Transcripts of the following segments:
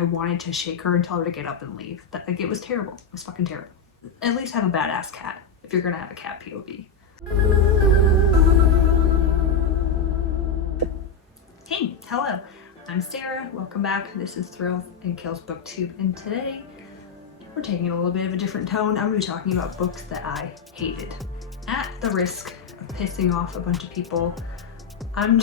I wanted to shake her and tell her to get up and leave. Like, it was terrible. It was fucking terrible. At least have a badass cat if you're gonna have a cat POV. Hey, hello. I'm Sarah. Welcome back. This is Thrills and Kills Booktube, and today we're taking a little bit of a different tone. I'm going to be talking about books that I hated. At the risk of pissing off a bunch of people, I'm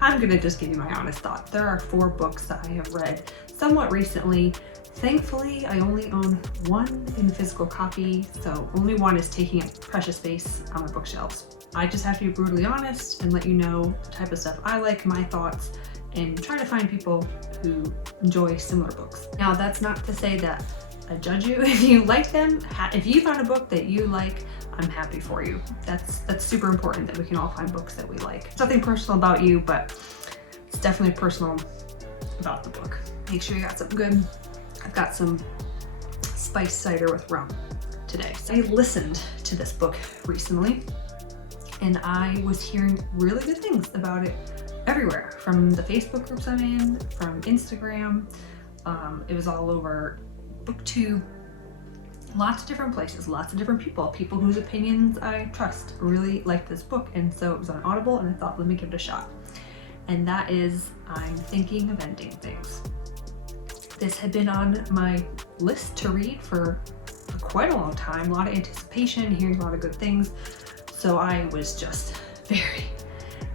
gonna just give you my honest thought. There are 4 books that I have read somewhat recently. Thankfully, I only own 1 in physical copy, so only 1 is taking up precious space on my bookshelves. I just have to be brutally honest and let you know the type of stuff I like, my thoughts, and try to find people who enjoy similar books. Now, that's not to say that I judge you if you like them. If you found a book that you like, I'm happy for you. That's super important that we can all find books that we like. It's nothing personal about you, but it's definitely personal about the book. Make sure you got something good. I've got some spiced cider with rum today. So I listened to this book recently and I was hearing really good things about it everywhere, from the Facebook groups I'm in, from Instagram. It was all over Booktube. Lots of different places, lots of different people whose opinions I trust really liked this book, and so it was on Audible and I thought, let me give it a shot. And that is I'm Thinking of Ending Things. This had been on my list to read for quite a long time, a lot of anticipation, hearing a lot of good things, so I was just very,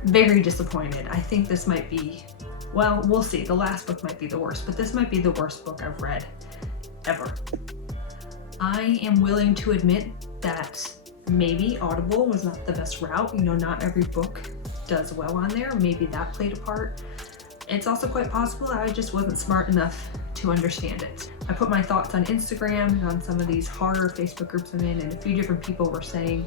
very disappointed. I think this might be, well, we'll see, the last book might be the worst, but this might be the worst book I've read ever. I am willing to admit that maybe Audible was not the best route. You know, not every book does well on there. Maybe that played a part. It's also quite possible that I just wasn't smart enough to understand it. I put my thoughts on Instagram and on some of these horror Facebook groups I'm in, and a few different people were saying,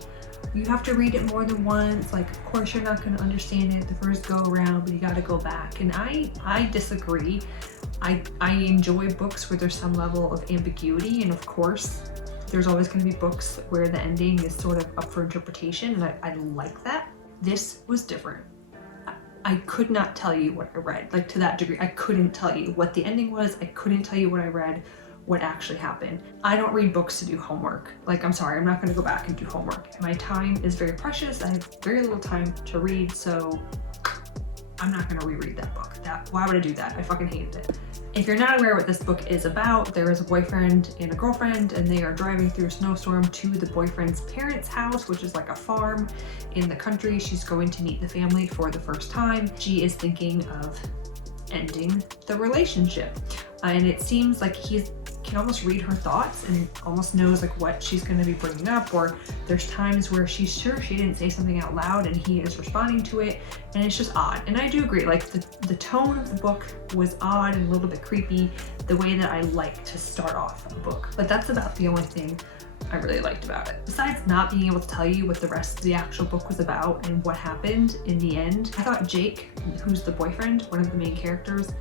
you have to read it more than once. Like, of course you're not going to understand it the first go around, but you got to go back. And I disagree. I enjoy books where there's some level of ambiguity, and of course there's always going to be books where the ending is sort of up for interpretation, and I like that. This was different. I could not tell you what I read, like to that degree. I couldn't tell you what the ending was. I couldn't tell you what I read, what actually happened. I don't read books to do homework. Like, I'm sorry, I'm not going to go back and do homework. My time is very precious. I have very little time to read, so I'm not going to reread that book. Why would I do that? I fucking hated it. If you're not aware what this book is about, there is a boyfriend and a girlfriend, and they are driving through a snowstorm to the boyfriend's parents' house, which is like a farm in the country. She's going to meet the family for the first time. She is thinking of ending the relationship. And it seems like he can almost read her thoughts and almost knows like what she's going to be bringing up, or there's times where she's sure she didn't say something out loud and he is responding to it, and it's just odd. And I do agree, like the tone of the book was odd and a little bit creepy, the way that I like to start off a book. But that's about the only thing I really liked about it. Besides not being able to tell you what the rest of the actual book was about and what happened in the end, I thought Jake, who's the boyfriend, one of the main characters,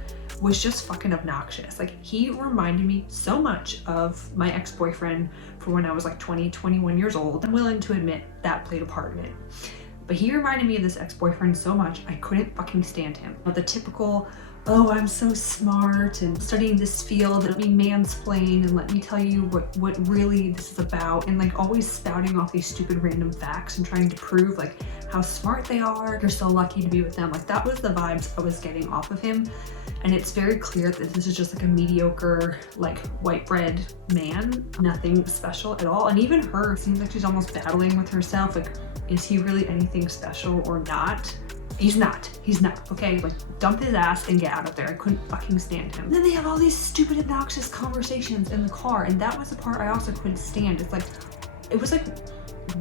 was just fucking obnoxious. Like, he reminded me so much of my ex-boyfriend from when I was like 20, 21 years old. I'm willing to admit that played a part in it. But he reminded me of this ex-boyfriend so much, I couldn't fucking stand him. But the typical, oh, I'm so smart and studying this field, let me mansplain and let me tell you what really this is about, and like always spouting off these stupid random facts and trying to prove like how smart they are. You're so lucky to be with them. Like, that was the vibes I was getting off of him. And it's very clear that this is just like a mediocre, like white bread man, nothing special at all. And even her seems like she's almost battling with herself. Like, is he really anything special or not? He's not, okay? Like, dump his ass and get out of there. I couldn't fucking stand him. And then they have all these stupid, obnoxious conversations in the car, and that was the part I also couldn't stand. It's like, it was like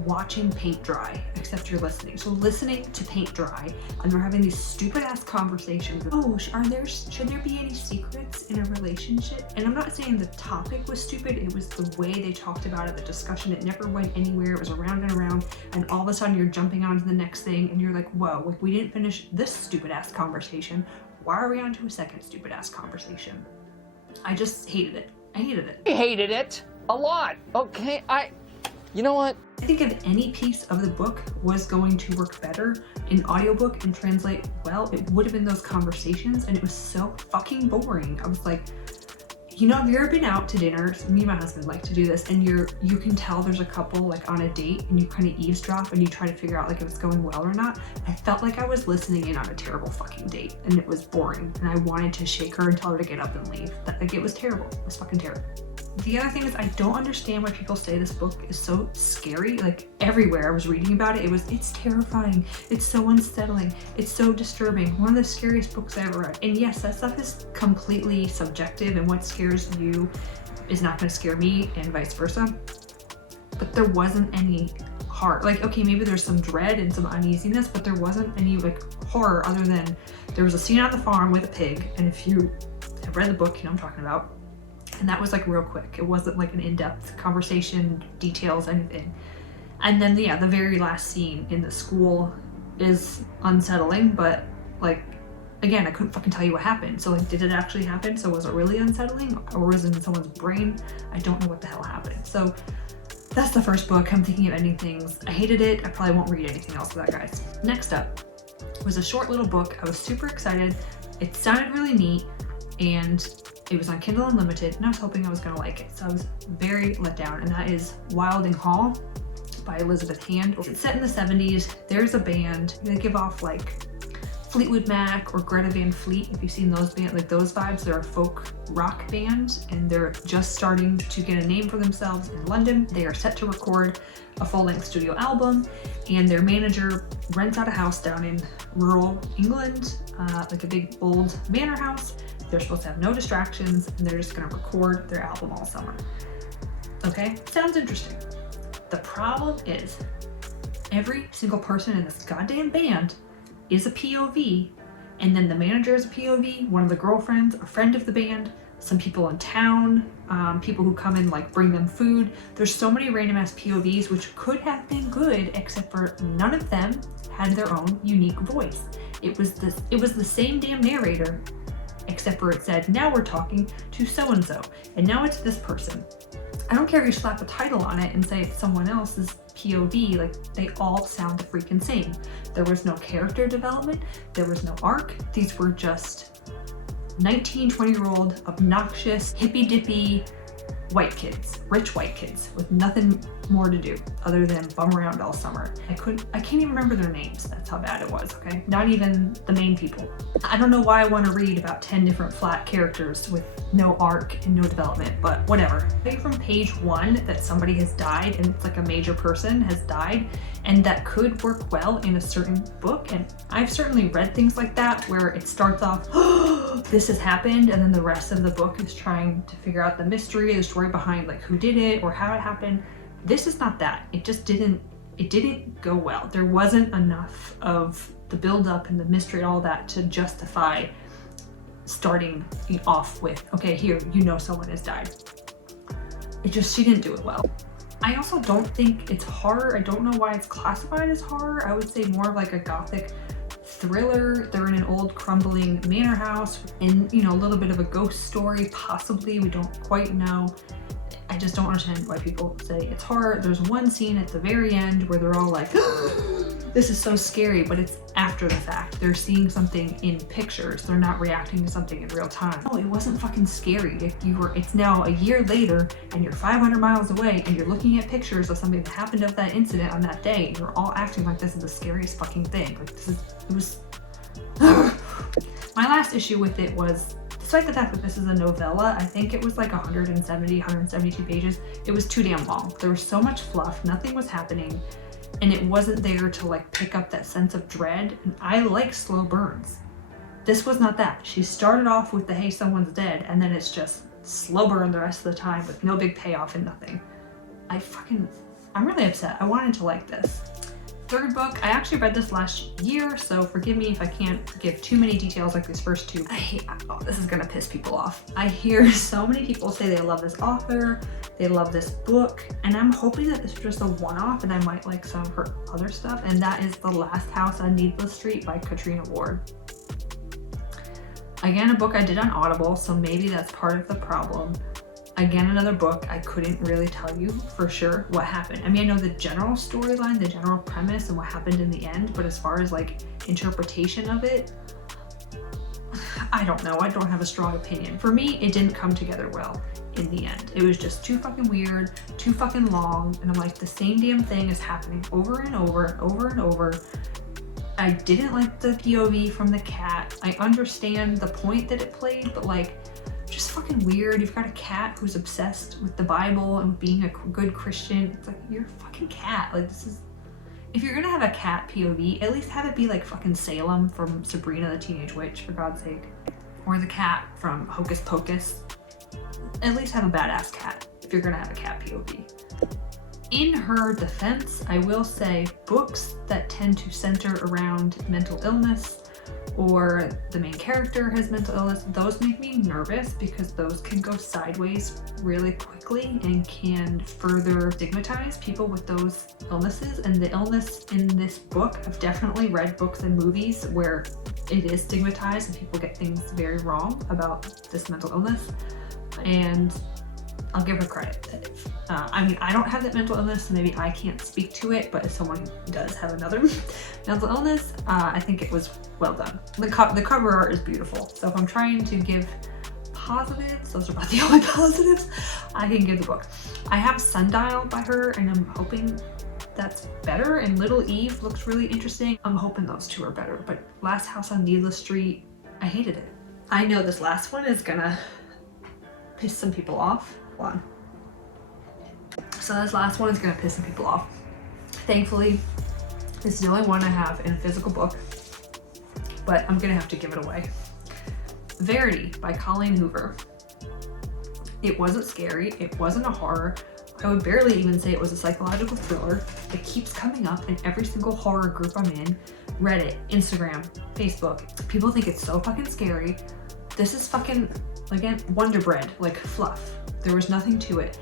watching paint dry, except you're listening. So listening to paint dry, and they're having these stupid ass conversations. Oh, should there be any secrets in a relationship? And I'm not saying the topic was stupid, it was the way they talked about it, the discussion. It never went anywhere. It was around and around, and all of a sudden you're jumping on to the next thing, and you're like, whoa, like, we didn't finish this stupid ass conversation. Why are we on to a second stupid ass conversation? I just hated it. I hated it. I hated it a lot. Okay, you know what? I think if any piece of the book was going to work better in audiobook and translate well, it would have been those conversations, and it was so fucking boring. I was like, you know, have you ever been out to dinner? Me and my husband like to do this, and you can tell there's a couple like on a date, and you kind of eavesdrop and you try to figure out like if it's going well or not. I felt like I was listening in on a terrible fucking date, and it was boring, and I wanted to shake her and tell her to get up and leave. Like, it was terrible. It was fucking terrible. The other thing is, I don't understand why people say this book is so scary. Like, everywhere I was reading about it, it's terrifying, it's so unsettling, it's so disturbing, one of the scariest books I ever read. And yes, that stuff is completely subjective, and what scares you is not going to scare me, and vice versa. But there wasn't any horror. Like, okay, maybe there's some dread and some uneasiness, but there wasn't any like horror other than there was a scene on the farm with a pig, and if you have read the book, you know what I'm talking about. And that was like real quick. It wasn't like an in-depth conversation, details, anything. And then the very last scene in the school is unsettling, but like, again, I couldn't fucking tell you what happened. So like, did it actually happen? So was it really unsettling, or was it in someone's brain? I don't know what the hell happened. So that's the first book. I'm thinking of ending things. I hated it. I probably won't read anything else of that, guys. Next up was a short little book. I was super excited. It sounded really neat, and it was on Kindle Unlimited, and I was hoping I was gonna like it. So I was very let down, and that is Wylding Hall by Elizabeth Hand. It's set in the 70s. There's a band. They give off like Fleetwood Mac or Greta Van Fleet, if you've seen those bands, like those vibes. They're a folk rock band, and they're just starting to get a name for themselves in London. They are set to record a full-length studio album, and their manager rents out a house down in rural England, like a big old manor house. They're supposed to have no distractions, and they're just gonna record their album all summer. Okay, sounds interesting. The problem is, every single person in this goddamn band is a POV, and then the manager is a POV, one of the girlfriends, a friend of the band, some people in town, people who come in like bring them food. There's so many random ass POVs, which could have been good, except for none of them had their own unique voice. It was the same damn narrator, except for it said, now we're talking to so-and-so, and now it's this person. I don't care if you slap a title on it and say it's someone else's POV, like they all sound the freaking same. There was no character development, there was no arc. These were just 19, 20-year-old, obnoxious, hippy-dippy white kids, rich white kids with nothing more to do other than bum around all summer. I can't even remember their names. That's how bad it was, okay? Not even the main people. I don't know why I want to read about 10 different flat characters with no arc and no development, but whatever. I think from page 1 that somebody has died, and it's like a major person has died, and that could work well in a certain book. And I've certainly read things like that where it starts off, oh, this has happened, and then the rest of the book is trying to figure out the mystery, the story behind like who did it or how it happened. This is not that. It just didn't go well. There wasn't enough of the build up and the mystery and all that to justify starting off with, okay, here, you know someone has died. She didn't do it well. I also don't think it's horror. I don't know why it's classified as horror. I would say more of like a gothic thriller. They're in an old crumbling manor house, and a little bit of a ghost story, possibly. We don't quite know. I just don't understand why people say it's horror. There's one scene at the very end where they're all like, this is so scary, but it's after the fact. They're seeing something in pictures. They're not reacting to something in real time. No, it wasn't fucking scary. It's now a year later, and you're 500 miles away, and you're looking at pictures of something that happened of that incident on that day, and you're all acting like this is the scariest fucking thing. Like, it was. My last issue with it was, despite the fact that this is a novella, I think it was like 172 pages. It was too damn long. There was so much fluff, nothing was happening, and it wasn't there to like pick up that sense of dread. And I like slow burns. This was not that. She started off with the hey, someone's dead, and then it's just slow burn the rest of the time with no big payoff and nothing. I'm really upset. I wanted to like this. Third book, I actually read this last year, so forgive me if I can't give too many details like these first two. This is gonna piss people off. I hear so many people say they love this author, they love this book, and I'm hoping that this is just a one-off and I might like some of her other stuff, and that is The Last House on Needless Street by Katrina Ward. Again, a book I did on Audible, so maybe that's part of the problem. Again, another book, I couldn't really tell you for sure what happened. I mean, I know the general storyline, the general premise, and what happened in the end, but as far as like interpretation of it, I don't know, I don't have a strong opinion. For me, it didn't come together well in the end. It was just too fucking weird, too fucking long, and I'm like, the same damn thing is happening over and over and over and over. I didn't like the POV from the cat. I understand the point that it played, but like, just fucking weird. You've got a cat who's obsessed with the Bible and being a good Christian. It's like, you're a fucking cat. Like, this is, if you're gonna have a cat POV, at least have it be like fucking Salem from Sabrina the Teenage Witch, for God's sake. Or the cat from Hocus Pocus. At least have a badass cat if you're gonna have a cat POV. In her defense, I will say books that tend to center around mental illness or the main character has mental illness, those make me nervous because those can go sideways really quickly and can further stigmatize people with those illnesses. And the illness in this book, I've definitely read books and movies where it is stigmatized and people get things very wrong about this mental illness. And I'll give her credit. I mean, I don't have that mental illness, so maybe I can't speak to it, but if someone does have another mental illness, I think it was well done. The cover art is beautiful. So if I'm trying to give positives, those are about the only positives I can give the book. I have Sundial by her, and I'm hoping that's better, and Little Eve looks really interesting. I'm hoping those two are better, but Last House on Needless Street, I hated it. I know this last one is gonna piss some people off. Hold on. So this last one is gonna piss some people off. Thankfully, this is the only one I have in a physical book, but I'm gonna have to give it away. Verity by Colleen Hoover. It wasn't scary, it wasn't a horror. I would barely even say it was a psychological thriller. It keeps coming up in every single horror group I'm in. Reddit, Instagram, Facebook. People think it's so fucking scary. This is fucking, again, Wonder Bread, like fluff. There was nothing to it.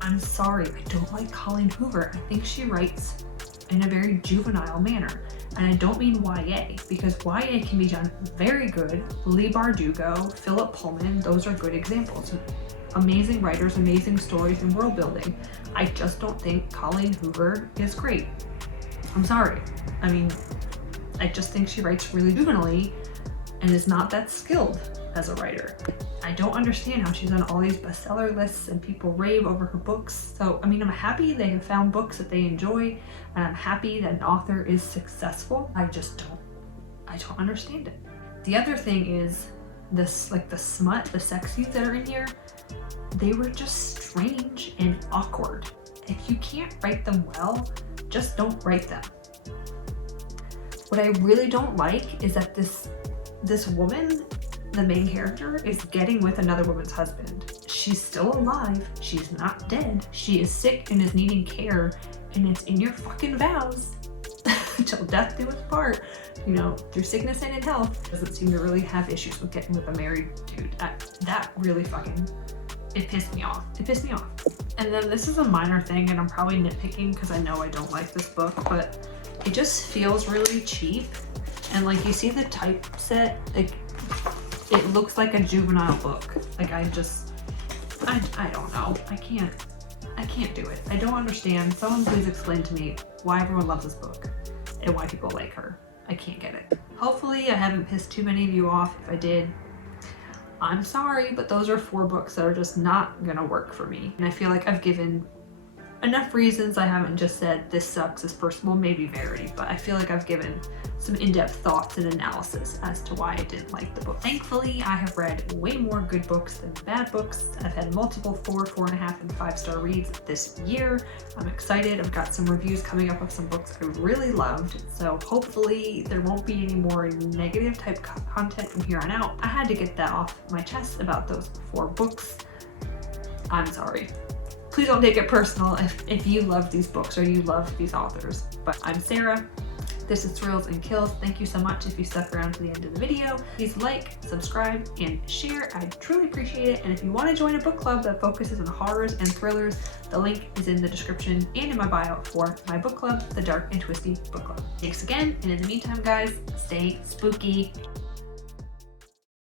I'm sorry, I don't like Colleen Hoover. I think she writes in a very juvenile manner. And I don't mean YA, because YA can be done very good. Leigh Bardugo, Philip Pullman, those are good examples. Amazing writers, amazing stories, and world building. I just don't think Colleen Hoover is great. I'm sorry. I mean, I just think she writes really juvenilely and is not that skilled as a writer. I don't understand how she's on all these bestseller lists and people rave over her books. So, I mean, I'm happy they have found books that they enjoy, and I'm happy that an author is successful. I don't understand it. The other thing is this, like the smut, the sex scenes that are in here, they were just strange and awkward. If you can't write them well, just don't write them. What I really don't like is that this woman, the main character, is getting with another woman's husband. She's still alive, she's not dead, she is sick and is needing care, and it's in your fucking vows till death do us part, you know, through sickness and in health. Doesn't seem to really have issues with getting with a married dude. That really fucking, it pissed me off. It pissed me off. And then this is a minor thing, and I'm probably nitpicking because I know I don't like this book, but it just feels really cheap. And like, you see the typeset, like it looks like a juvenile book. Like I don't know. I can't do it. I don't understand. Someone please explain to me why everyone loves this book and why people like her. I can't get it. Hopefully I haven't pissed too many of you off. If I did, I'm sorry, but those are 4 books that are just not gonna work for me. And I feel like I've given enough reasons. I haven't just said this sucks, this person, well, maybe Verity, but I feel like I've given some in-depth thoughts and analysis as to why I didn't like the book. Thankfully, I have read way more good books than bad books. I've had multiple 4, 4.5, and 5-star reads this year. I'm excited. I've got some reviews coming up of some books I really loved, so hopefully there won't be any more negative type content from here on out. I had to get that off my chest about those 4 books. I'm sorry. Please don't take it personal if you love these books or you love these authors. But I'm Sarah. This is Thrills and Kills. Thank you so much if you stuck around to the end of the video. Please like, subscribe, and share. I truly appreciate it. And if you want to join a book club that focuses on horrors and thrillers, the link is in the description and in my bio for my book club, the Dark and Twisty Book Club. Thanks again, and in the meantime, guys, stay spooky.